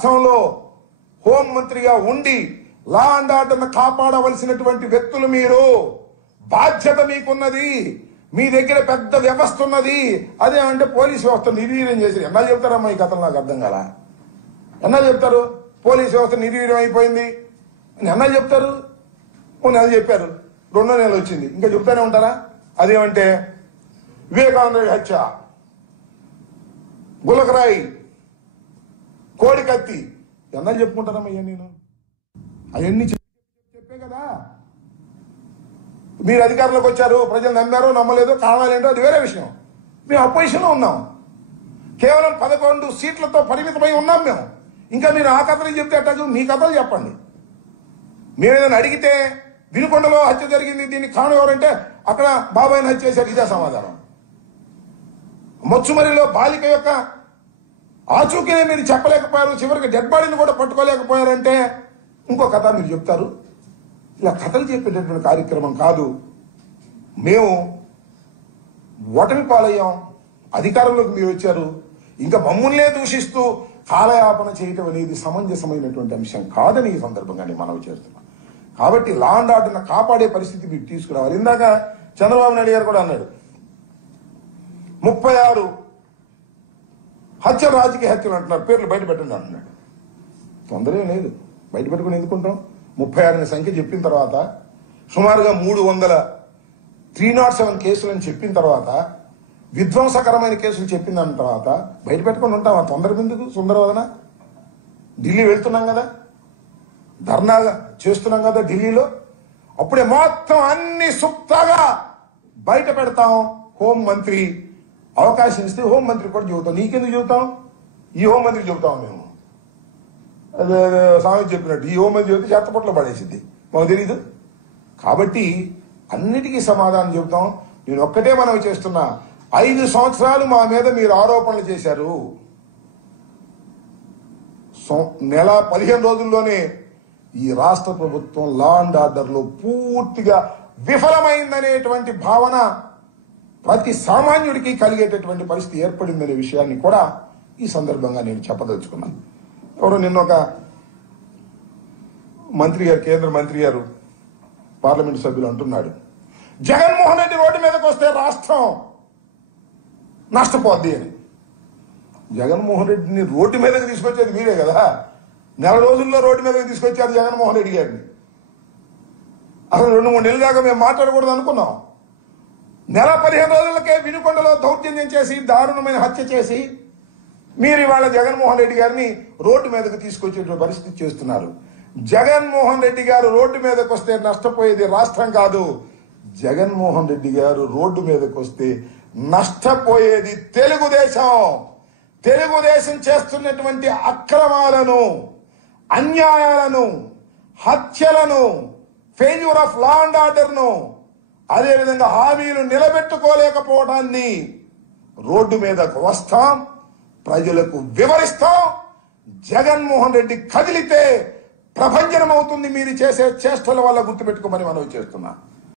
రాష్ట్రంలో హోంమంత్రిగా ఉండి law and ఆర్డర్ను కాపాడవలసినటువంటి వ్యక్తులు మీరు. బాధ్యత మీకున్నది. మీ దగ్గర పెద్ద వ్యవస్థ ఉన్నది. అదే అంటే పోలీస్ వ్యవస్థ నిర్వీర్యం చేసి ఎన్నా చెప్తారమ్మా? ఈ కథలు నాకు అర్థం కాల. ఎన్నా చెప్తారు పోలీస్ వ్యవస్థ నిర్వీర్యం అయిపోయింది అని ఎన్నా చెప్తారు? నెల చెప్పారు, 2వ నెల వచ్చింది, ఇంకా చెప్తానే ఉంటారా? అదేమంటే వివేకానంద హత్య, గులకరాయి, కోడికత్తి ఎన్నా చెప్పుకుంటారమ్మా? నేను అవన్నీ చెప్పే కదా. మీరు అధికారంలోకి వచ్చారు, ప్రజలు నమ్మారో నమ్మలేదో కావాలేంటో అది వేరే విషయం. మేము అపోజిషన్లో ఉన్నాం, కేవలం 11 సీట్లతో పరిమితమై ఉన్నాం మేము. ఇంకా మీరు ఆ కథలు చెప్తే అట్టదు, మీ కథలు చెప్పండి. మేము ఏదైనా అడిగితే వినుకొండలో హత్య జరిగింది, దీన్ని కారణం ఎవరంటే అక్కడ బాబాయిని హత్య చేశారు, ఇదే సమాధానం. మొచ్చుమరిలో బాలిక యొక్క ఆచూకీనే మీరు చెప్పలేకపోయారు, చివరికి డెడ్ బాడీని కూడా పట్టుకోలేకపోయారంటే ఇంకో కథ మీరు చెప్తారు. ఇలా కథలు చెప్పేటటువంటి కార్యక్రమం కాదు. మేము ఓటమి పాలయ్యాం, అధికారంలోకి మీరు వచ్చారు, ఇంకా మమ్మల్నే దూషిస్తూ కాలయాపన చేయటం అనేది సమంజసమైనటువంటి అంశం కాదని ఈ సందర్భంగా నేను మనవి చేస్తున్నాను. కాబట్టి లా అండ్ ఆర్డర్ను కాపాడే పరిస్థితి మీరు తీసుకురావాలి. ఇందాక చంద్రబాబు నాయుడు గారు కూడా అన్నాడు 36 హత్యలు రాజకీయ హత్యలు అంటున్నారు, పేర్లు బయట పెట్టండి అంటున్నాడు. తొందరే లేదు, బయట పెట్టుకుని ఎందుకుంటాం? 36 సంఖ్య చెప్పిన తర్వాత, సుమారుగా 307 కేసులని చెప్పిన తర్వాత, విధ్వంసకరమైన కేసులు చెప్పిన దాని తర్వాత బయట పెట్టుకుని ఉంటామా? తొందర ఎందుకు? సుందరవదన ఢిల్లీ వెళ్తున్నాం కదా, ధర్నా చేస్తున్నాం కదా ఢిల్లీలో, అప్పుడే మొత్తం అన్ని సుప్తగా బయట పెడతాం. హోంమంత్రి అవకాశం ఇస్తే హోంమంత్రి కూడా చెబుతాం. నీకెందుకు చెబుతాం? ఈ హోంమంత్రి చెబుతాం మేము. అదే స్వామి చెప్పినట్టు ఈ హోంమంత్రి చెబితే చెత్తపొట్లో పడేసిద్ది, మాకు తెలీదు. కాబట్టి అన్నిటికీ సమాధానం చెబుతాం. నేను ఒక్కటే మనవి చేస్తున్నా, 5 సంవత్సరాలు మా మీద మీరు ఆరోపణలు చేశారు. నెల 15 రోజుల్లోనే ఈ రాష్ట్ర ప్రభుత్వం లా అండ్ ఆర్డర్లో పూర్తిగా విఫలమైందనేటువంటి భావన ప్రతి సామాన్యుడికి కలిగేటటువంటి పరిస్థితి ఏర్పడిందనే విషయాన్ని కూడా ఈ సందర్భంగా నేను చెప్పదలుచుకున్నాను. ఎవరో నిన్న ఒక మంత్రి గారు, కేంద్ర మంత్రి గారు, పార్లమెంట్ సభ్యులు అంటున్నాడు, జగన్మోహన్ రెడ్డి రోడ్డు మీదకి వస్తే రాష్ట్రం నష్టపోద్ది అని. జగన్మోహన్ రెడ్డిని రోడ్డు మీదకి తీసుకొచ్చేది మీరే కదా. నెల రోజుల్లో రోడ్డు మీదకి తీసుకొచ్చారు జగన్మోహన్ రెడ్డి గారిని. అసలు 2-3 నెలల దాకా మేము మాట్లాడకూడదు అనుకున్నాం. నెల 15 రోజులకే వినుకొండలో దౌర్జన్యం చేసి దారుణమైన హత్య చేసి మీరు ఇవాళ జగన్మోహన్ రెడ్డి గారిని రోడ్డు మీదకి తీసుకొచ్చేటువంటి పరిస్థితి చేస్తున్నారు. జగన్మోహన్ రెడ్డి గారు రోడ్డు మీదకి వస్తే నష్టపోయేది రాష్ట్రం కాదు. జగన్మోహన్ రెడ్డి గారు రోడ్డు మీదకి వస్తే నష్టపోయేది తెలుగుదేశం. తెలుగుదేశం చేస్తున్నటువంటి అక్రమాలను, అన్యాయాలను, హత్యలను, ఫెయిల్యూర్ ఆఫ్ లా అండ్ ఆర్డర్ను, అదేవిధంగా హామీలు నిలబెట్టుకోలేకపోవడాన్ని రోడ్డు మీదకు వస్తాం, ప్రజలకు వివరిస్తాం. జగన్మోహన్ రెడ్డి కదిలితే ప్రభంజనం అవుతుంది మీరు చేసే చేష్టల వల్ల, గుర్తుపెట్టుకోమని మనవి చేస్తున్నా.